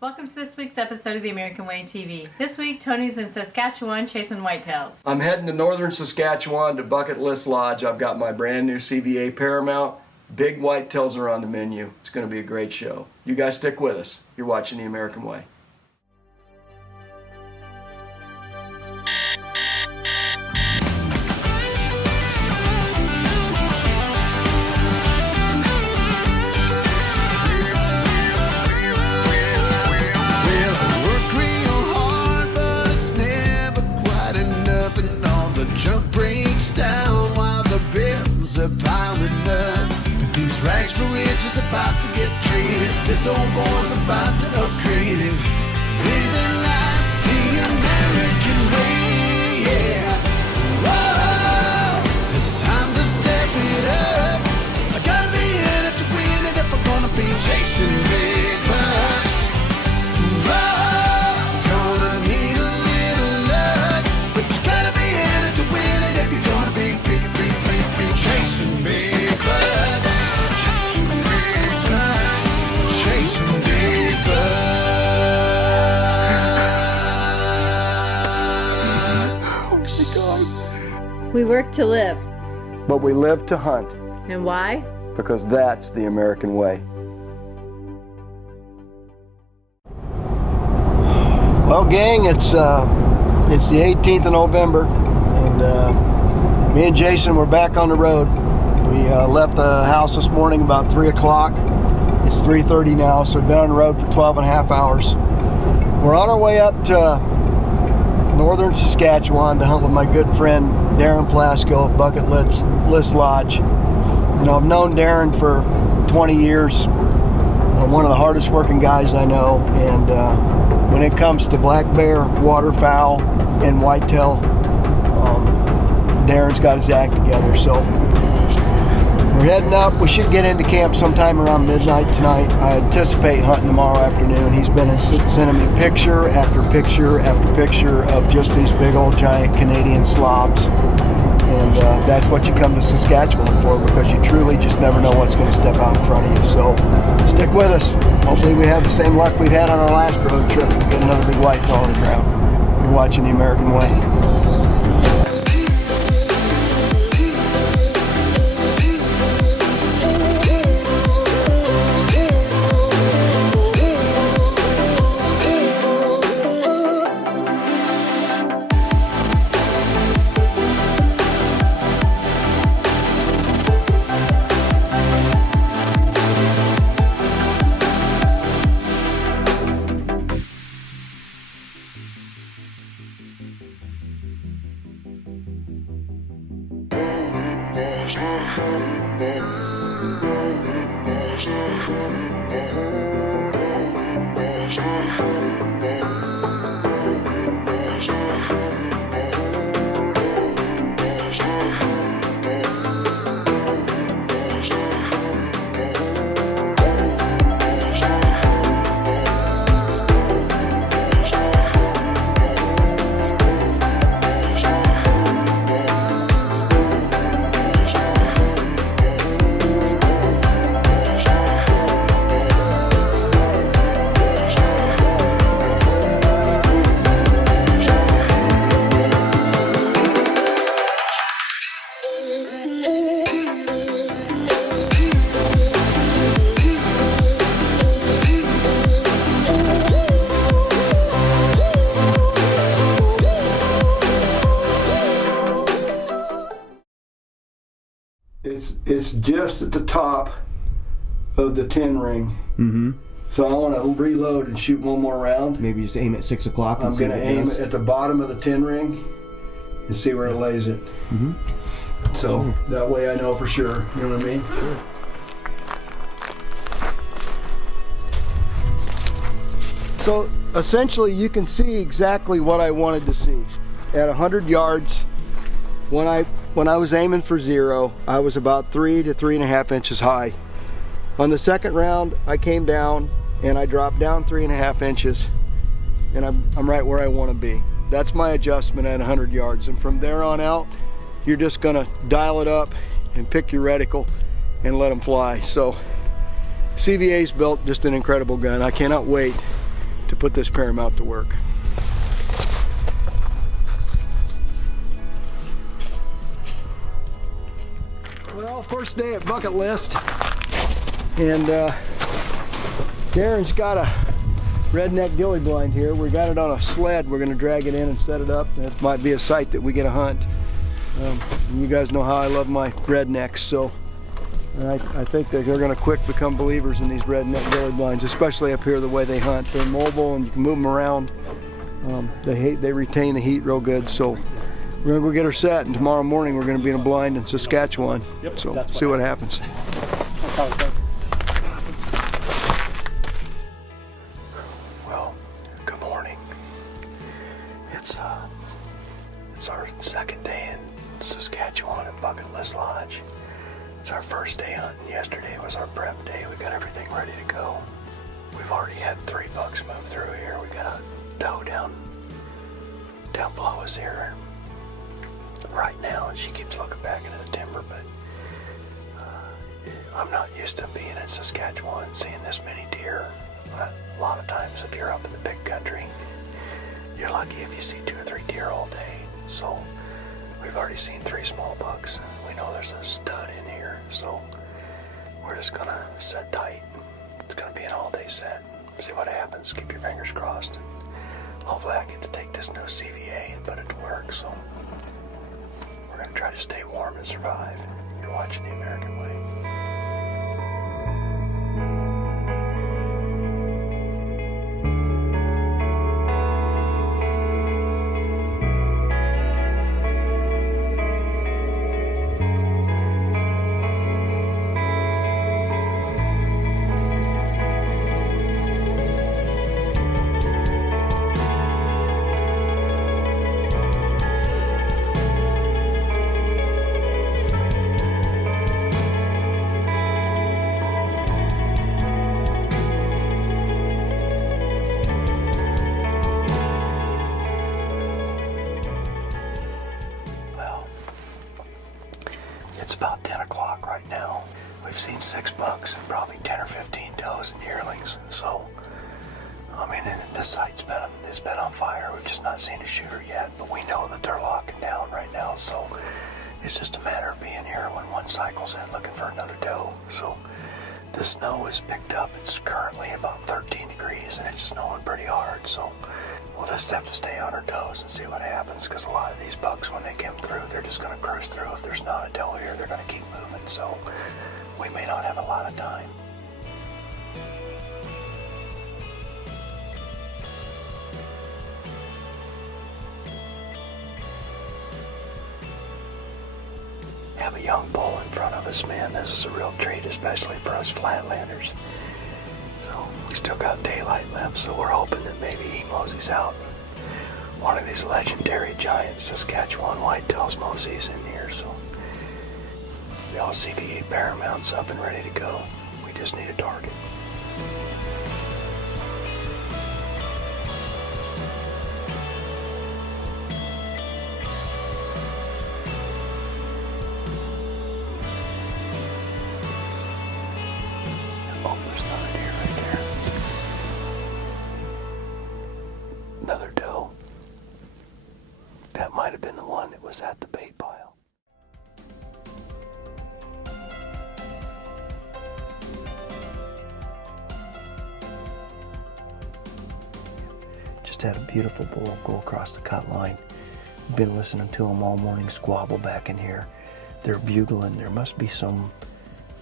Welcome to this week's episode of the American Way TV. This week, Tony's in Saskatchewan chasing whitetails. I'm heading to northern Saskatchewan to Bucket List Lodge. I've got my brand new CVA Paramount. Big whitetails are on the menu. It's going to be a great show. You guys stick with us. You're watching the American Way. Rags for riches about to get traded. This old boy's about to upgrade it. Living life the American way, yeah. Whoa, it's time to step it up. I gotta be in it to win it if I'm gonna be chasing big bucks. Whoa, gonna need a little luck, but you gotta be in it to win it if you're gonna be chasing big bucks. We work to live. But we live to hunt. And why? Because that's the American way. Well, gang, it's the 18th of November, and me and Jason were back on the road. We left the house this morning about 3 o'clock. It's 3:30 now, so we've been on the road for 12 and a half hours. We're on our way up to northern Saskatchewan to hunt with my good friend Darren Plasko at Bucket List Lodge. You know, I've known Darren for 20 years. One of the hardest working guys I know, and when it comes to black bear, waterfowl, and whitetail, Darren's got his act together. So we're heading up. We should get into camp sometime around midnight tonight. I anticipate hunting tomorrow afternoon. He's been sending me picture after picture after picture of just these big old giant Canadian slobs. And that's what you come to Saskatchewan for, because you truly just never know what's going to step out in front of you. So stick with us. Hopefully we have the same luck we've had on our last road trip. Get another big whitetail on the ground. You're watching the American Way. It's just at the top of the 10 ring. Mm-hmm. So I want to reload and shoot one more round. Maybe just aim at 6 o'clock. I'm going to aim at the bottom of the 10 ring and see where it lays it. Mm-hmm. So that way I know for sure. You know what I mean? Sure. So essentially you can see exactly what I wanted to see. At 100 yards, when I was aiming for 0, I was about 3 to 3.5 inches high. On the second round, I came down and I dropped down 3.5 inches, and I'm right where I want to be. That's my adjustment at 100 yards, and from there on out, you're just gonna dial it up and pick your reticle and let them fly. So CVA's built just an incredible gun. I cannot wait put this Paramount to work. Well, first day at bucket list, and Darren's got a redneck gilly blind here. We got it on a sled. We're going to drag it in and set it up. That might be a site that we get a hunt. And you guys know how I love my rednecks, so I think that they're going to quick become believers in these redneck gilly blinds, especially up here the way they hunt. They're mobile and you can move them around. They retain the heat real good, so we're going to go get her set, and tomorrow morning we're going to be in a blind in Saskatchewan. Yep, so see what happens. Well, good morning. It's our second day in Saskatchewan at Bucket List Lodge. It's our first day hunting. Yesterday was our prep day. We got everything ready to go. We've already had 3 bucks move through here. We got a doe down below us here right now, and she keeps looking back into the timber, but I'm not used to being in Saskatchewan and seeing this many deer. A lot of times if you're up in the big country, you're lucky if you see 2 or 3 deer all day. So we've already seen 3 small bucks. We know there's a stud in here, so we're just gonna set tight. It's gonna be an all-day set. See what happens. Keep your fingers crossed. Hopefully I get to take this new CVA and put it to work. So we're gonna try to stay warm and survive. You're watching The American Way. It's about 10 o'clock right now. We've seen 6 bucks and probably 10 or 15 does and yearlings. So, I mean, this site's been on fire. We've just not seen a shooter yet, but we know that they're locking down right now. So it's just a matter of being here when one cycles in looking for another doe. So the snow is picked up. It's currently about 13 degrees and it's snowing pretty hard. So we'll just have to stay on our toes and see what happens, because a lot of these bucks, when they come through, they're just going to cruise through. If there's not a doe here, they're going to keep moving, so we may not have a lot of time. Have a young bull in front of us, man. This is a real treat, especially for us flatlanders. So we still got daylight left, so we're hoping that maybe he moseys out one of these legendary giant Saskatchewan whitetails moseys in here. So the all CVA Paramount's up and ready to go. We just need a target. Oh, there's another deer right there. Another doe. That might have been the one that was at the bait pile. Just had a beautiful bull go across the cut line. Been listening to them all morning squabble back in here. They're bugling. There must be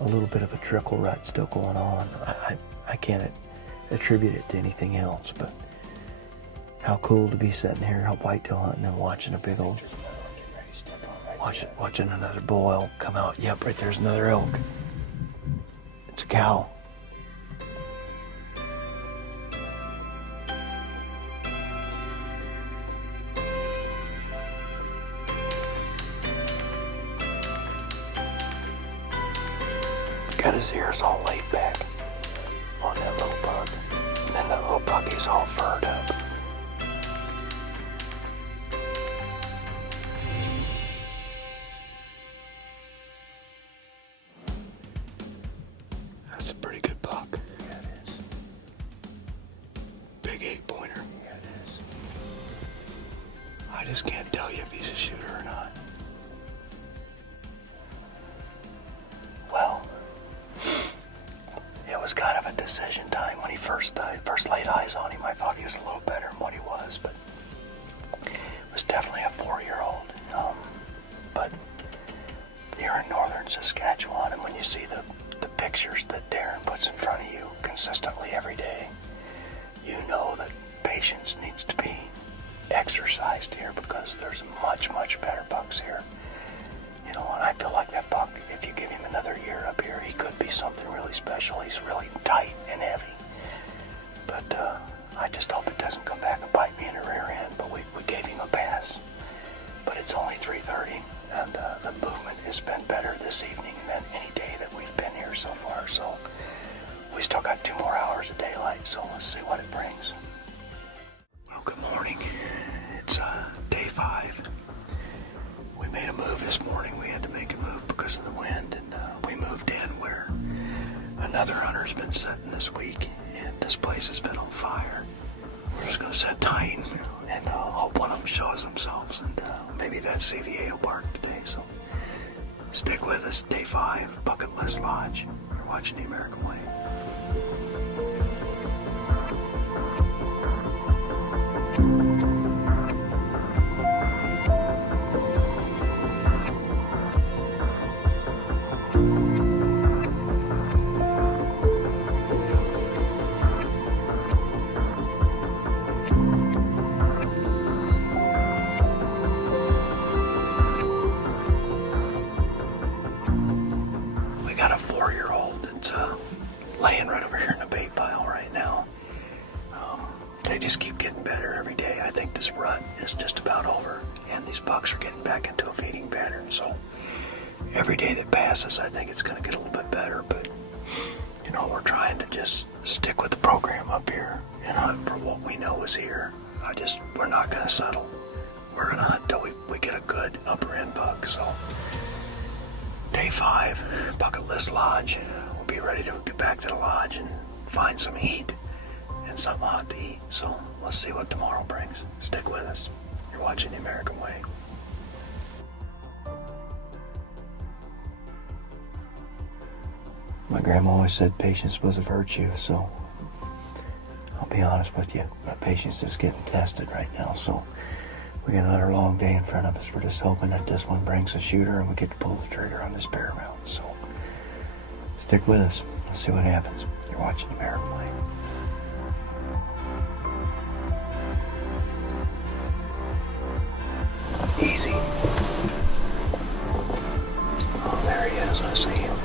a little bit of a trickle rut still going on. I can't attribute it to anything else, but how cool to be sitting here whitetail hunting and watching a big old, watching another bull elk come out. Yep, right there's another elk. It's a cow. Got his ears all laid back on that little buck. And then that little bucky's all furred up. That's a pretty good buck. Yeah, it is. Big big 8-pointer. Yeah, it is. I just can't tell you if he's a shooter or not. Well, it was kind of a decision time when he first laid eyes on him. I thought he was a little better than what he was, but it was definitely a 4-year-old. But you're in northern Saskatchewan, and when you see the pictures that Darren puts in front of you consistently every day, you know that patience needs to be exercised here, because there's much, much better bucks here. You know, and I feel like that buck, if you give him another year up here, he could be something really special. He's really tight and heavy. But I just hope it doesn't come back and bite me in the rear end. But we gave him a pass. But it's only 3:30, and the movement has been better this evening than any day that we've been here so far. So we still got 2 more hours of daylight, so let's see what it brings. Well, good morning. It's day 5. We made a move this morning. We had to make a move because of the wind, and we moved in where another hunter's been sitting this week, and this place has been on fire. We're just going to sit tight and hope one of them shows themselves, and maybe that CVA will bark today. So stick with us. Day 5, Bucket List Lodge. You're watching The American Way. Laying right over here in the bait pile right now. They just keep getting better every day. I think this rut is just about over, and these bucks are getting back into a feeding pattern. So every day that passes, I think it's going to get a little bit better. But you know, we're trying to just stick with the program up here and hunt for what we know is here. We're not going to settle. We're going to hunt till we get a good upper end buck. So day 5, Bucket List Lodge. Be ready to get back to the lodge and find some heat and something hot to eat. So let's see what tomorrow brings. Stick with us. You're watching The American Way. My grandma always said patience was a virtue, so I'll be honest with you, my patience is getting tested right now. So we got another long day in front of us. We're just hoping that this one brings a shooter and we get to pull the trigger on this paramount. So stick with us. Let's see what happens. You're watching The American Way. Easy. Oh, there he is. I see him.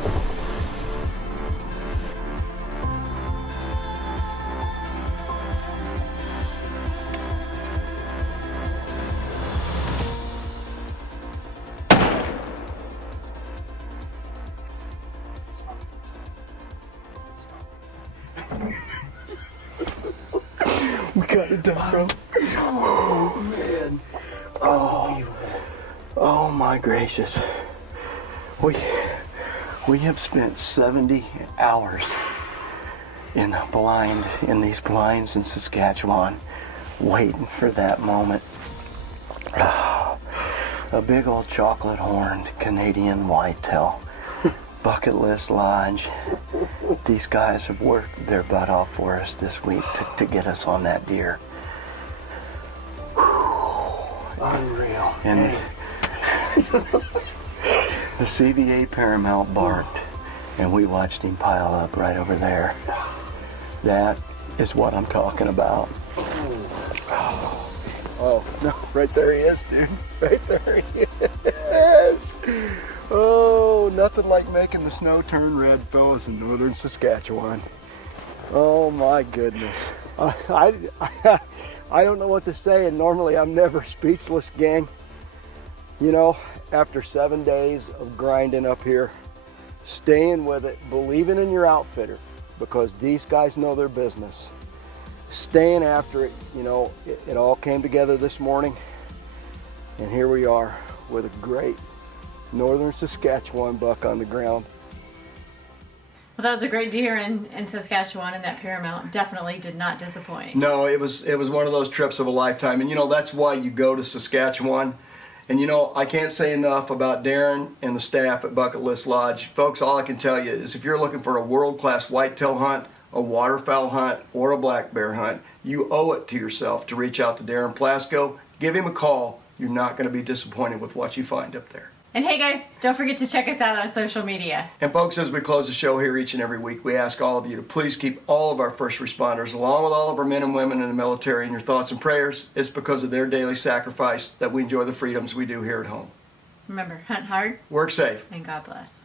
We got it done, bro. Oh, man. Oh my gracious. We have spent 70 hours in these blinds in Saskatchewan, waiting for that moment. A big old chocolate horned Canadian whitetail. Bucket List Lodge. These guys have worked their butt off for us this week to get us on that deer. Unreal. And the CVA paramount barked, and we watched him pile up right over there. That is what I'm talking about. Oh, no, right there he is, dude. Right there he is. Oh, nothing like making the snow turn red, fellas, in northern Saskatchewan. Oh my goodness. I don't know what to say, and normally I'm never speechless, gang. You know, after 7 days of grinding up here, staying with it, believing in your outfitter, because these guys know their business, staying after it, you know, it all came together this morning, and here we are with a great northern Saskatchewan buck on the ground. Well, that was a great deer in Saskatchewan, and that Paramount definitely did not disappoint. No, it was one of those trips of a lifetime, and that's why you go to Saskatchewan. And I can't say enough about Darren and the staff at Bucket List Lodge. Folks, all I can tell you is if you're looking for a world-class whitetail hunt, a waterfowl hunt, or a black bear hunt, you owe it to yourself to reach out to Darren Plasko. Give him a call. You're not going to be disappointed with what you find up there. And hey guys, don't forget to check us out on social media. And folks, as we close the show here each and every week, we ask all of you to please keep all of our first responders, along with all of our men and women in the military, in your thoughts and prayers. It's because of their daily sacrifice that we enjoy the freedoms we do here at home. Remember, hunt hard, Work safe. and God bless.